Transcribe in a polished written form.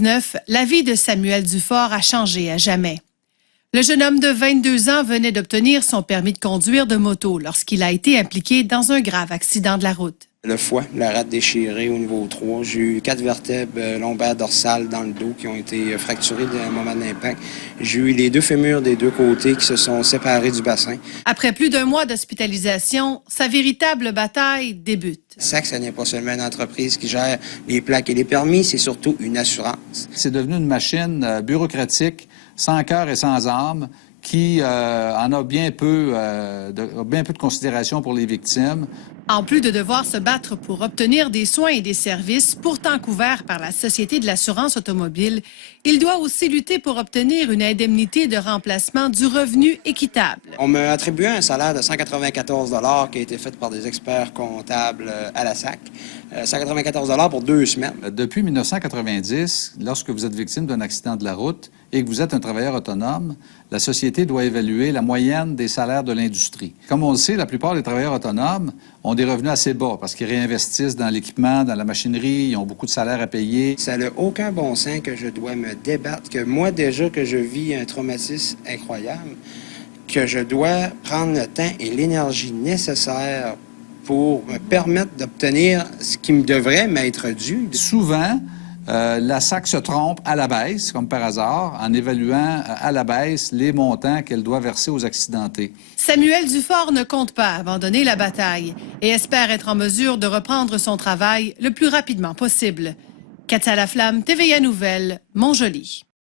2019, la vie de Samuel Dufort a changé à jamais. Le jeune homme de 22 ans venait d'obtenir son permis de conduire de moto lorsqu'il a été impliqué dans un grave accident de la route. Le foie, la rate déchirée au niveau 3. J'ai eu 4 vertèbres lombaires dorsales dans le dos qui ont été fracturées au moment de l'impact. J'ai eu les 2 fémurs des 2 côtés qui se sont séparés du bassin. Après plus d'1 mois d'hospitalisation, sa véritable bataille débute. SAC, ce n'est pas seulement une entreprise qui gère les plaques et les permis, c'est surtout une assurance. C'est devenu une machine bureaucratique, sans cœur et sans âme, qui en a bien peu de considération pour les victimes. En plus de devoir se battre pour obtenir des soins et des services pourtant couverts par la Société de l'assurance automobile, il doit aussi lutter pour obtenir une indemnité de remplacement du revenu équitable. On m'a attribué un salaire de 194 $ qui a été fait par des experts comptables à la SAC. 194 $ pour 2 semaines. Depuis 1990, lorsque vous êtes victime d'un accident de la route et que vous êtes un travailleur autonome, la Société doit évaluer la moyenne des salaires de l'industrie. Comme on le sait, la plupart des travailleurs autonomes ont des revenus assez bas parce qu'ils réinvestissent dans l'équipement, dans la machinerie, ils ont beaucoup de salaires à payer. Ça n'a aucun bon sens que je dois me débattre, que moi déjà que je vis un traumatisme incroyable, que je dois prendre le temps et l'énergie nécessaire pour me permettre d'obtenir ce qui me devrait m'être dû. Souvent, la SAC se trompe à la baisse, comme par hasard, en évaluant à la baisse les montants qu'elle doit verser aux accidentés. Samuel Dufort ne compte pas abandonner la bataille et espère être en mesure de reprendre son travail le plus rapidement possible. Katia Laflamme, TVA Nouvelles, Montjoly.